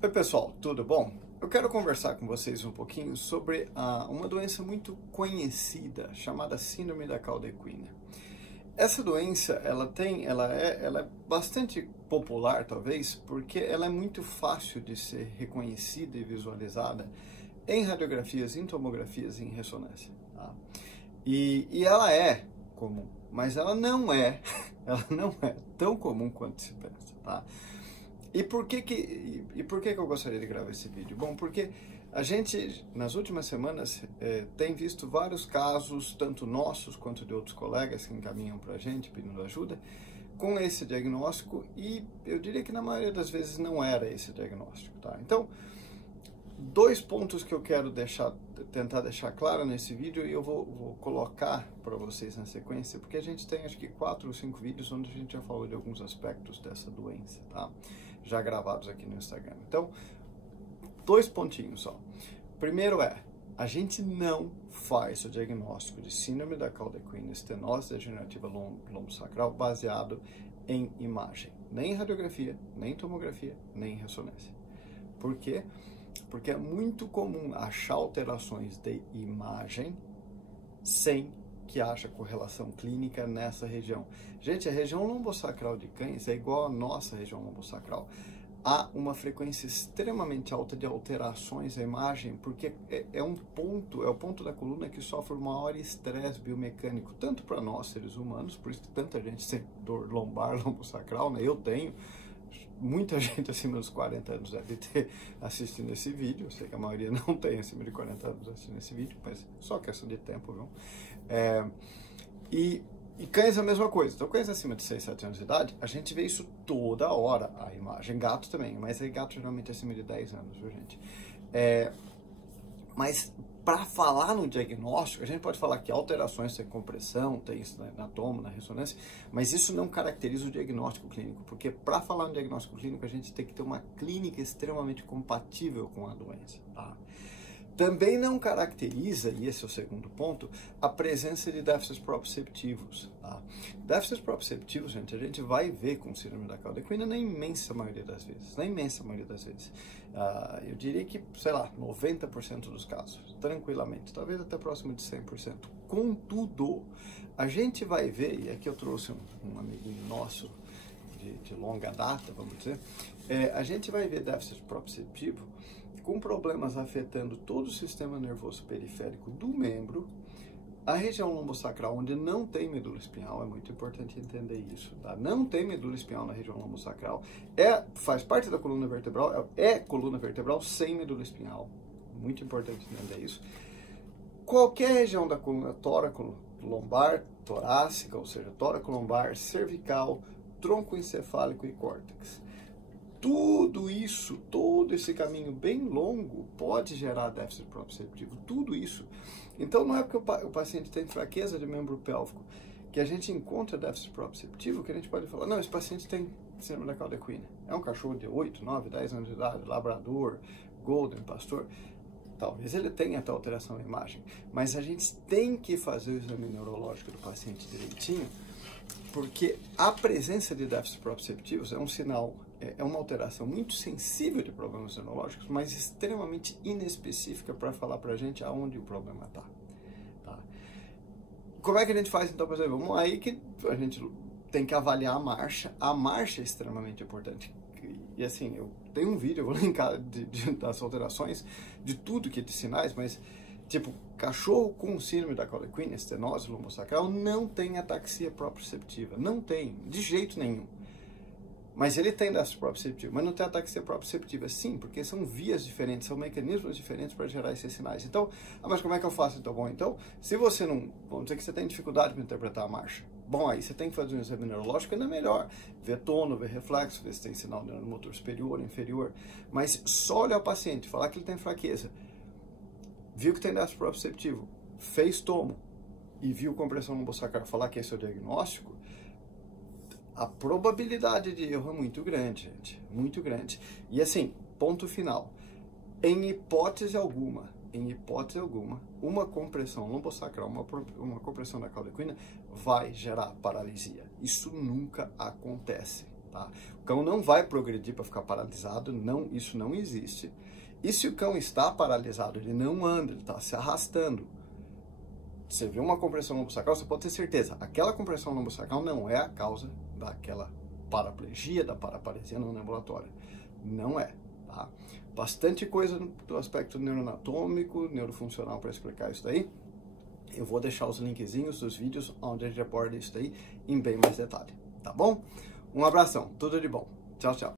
Oi pessoal, tudo bom? Eu quero conversar com vocês um pouquinho sobre uma doença muito conhecida chamada Síndrome da cauda equina. Essa doença, ela é bastante popular talvez, porque ela é muito fácil de ser reconhecida e visualizada em radiografias, em tomografias e em ressonância. Tá? E ela é comum, mas ela não é tão comum quanto se pensa, tá? E por que eu gostaria de gravar esse vídeo? Bom, porque a gente, nas últimas semanas, tem visto vários casos, tanto nossos quanto de outros colegas que encaminham para a gente pedindo ajuda, com esse diagnóstico, e eu diria que na maioria das vezes não era esse diagnóstico, tá? Então, dois pontos que eu quero tentar deixar claro nesse vídeo, e eu vou colocar para vocês na sequência, porque a gente tem acho que 4 ou 5 vídeos onde a gente já falou de alguns aspectos dessa doença, tá? Já gravados aqui no Instagram. Então, dois pontinhos só. Primeiro a gente não faz o diagnóstico de síndrome da cauda equina, estenose degenerativa lombosacral baseado em imagem, nem em radiografia, nem em tomografia, nem em ressonância. Por quê? Porque é muito comum achar alterações de imagem sem que haja correlação clínica nessa região. Gente, a região lombosacral de cães é igual à nossa região lombosacral. Há uma frequência extremamente alta de alterações na imagem, porque é o ponto da coluna que sofre o maior estresse biomecânico, tanto para nós, seres humanos, por isso que tanta gente tem dor lombar, lombosacral, né? Eu tenho. Muita gente acima dos 40 anos deve ter assistindo esse vídeo. Eu sei que a maioria não tem acima de 40 anos assistindo esse vídeo, mas só questão de tempo, viu? E cães é a mesma coisa. Então, cães acima de 6, 7 anos de idade, a gente vê isso toda hora, a imagem. Gato também, mas aí gato geralmente acima de 10 anos, viu, gente? Mas para falar no diagnóstico, a gente pode falar que alterações tem compressão, tem isso na tomo, na ressonância, mas isso não caracteriza o diagnóstico clínico, porque para falar no diagnóstico clínico a gente tem que ter uma clínica extremamente compatível com a doença, tá? Também não caracteriza, e esse é o segundo ponto, a presença de déficits proprioceptivos. Tá? Déficits proprioceptivos, gente, a gente vai ver com síndrome da cauda equina na imensa maioria das vezes. Na imensa maioria das vezes. Eu diria que, sei lá, 90% dos casos, tranquilamente, talvez até próximo de 100%. Contudo, a gente vai ver, e aqui eu trouxe um amiguinho nosso de longa data, vamos dizer, a gente vai ver déficit proprioceptivo com problemas afetando todo o sistema nervoso periférico do membro, a região lombosacral, onde não tem medula espinhal, é muito importante entender isso, tá? Não tem medula espinhal na região lombosacral, faz parte da coluna vertebral, é coluna vertebral sem medula espinhal, muito importante entender isso. Qualquer região da coluna tóraco-lombar, torácica, ou seja, tóraco-lombar, cervical, tronco encefálico e córtex. Tudo isso, todo esse caminho bem longo pode gerar déficit proprioceptivo, tudo isso. Então não é porque o paciente tem fraqueza de membro pélvico que a gente encontra déficit proprioceptivo que a gente pode falar, não, esse paciente tem síndrome da cauda equina. É um cachorro de 8, 9, 10 anos de idade, labrador, golden, pastor. Talvez ele tenha até alteração na imagem, mas a gente tem que fazer o exame neurológico do paciente direitinho, porque a presença de déficits proprioceptivos é um sinal, é uma alteração muito sensível de problemas neurológicos, mas extremamente inespecífica para falar para a gente aonde o problema está. Tá? Como é que a gente faz então, por exemplo? Vamos aí que a gente tem que avaliar a marcha é extremamente importante. E assim, eu tenho um vídeo, eu vou linkar das alterações, de tudo que é de sinais, mas tipo, cachorro com síndrome da cauda equina, estenose lombosacral, não tem ataxia proprioceptiva, não tem, de jeito nenhum. Mas ele tem déficit proprioceptivo, mas não tem ataxia proprioceptiva. Sim, porque são vias diferentes, são mecanismos diferentes para gerar esses sinais. Então, mas como é que eu faço então? Bom, então, se você não, vamos dizer que você tem dificuldade para interpretar a marcha, bom, aí você tem que fazer um exame neurológico, ainda melhor. Ver tono, ver reflexo, ver se tem sinal neuromotor superior, inferior. Mas só olhar o paciente, falar que ele tem fraqueza, viu que tem déficit proprioceptivo, fez tomo e viu compressão lombosacral, falar que esse é o diagnóstico, a probabilidade de erro é muito grande, gente, muito grande. E assim, ponto final, em hipótese alguma, uma compressão lombosacral, uma compressão da cauda equina vai gerar paralisia. Isso nunca acontece. Tá? O cão não vai progredir para ficar paralisado, não, isso não existe. E se o cão está paralisado, ele não anda, ele está se arrastando. Você vê uma compressão lombo-sacral, você pode ter certeza, aquela compressão lombo-sacral não é a causa daquela paraplegia, da paraparesia no ambulatório. Não é, tá? Bastante coisa do aspecto neuroanatômico, neurofuncional para explicar isso daí. Eu vou deixar os linkzinhos dos vídeos onde a gente aborda isso daí em bem mais detalhe, tá bom? Um abração, tudo de bom. Tchau, tchau.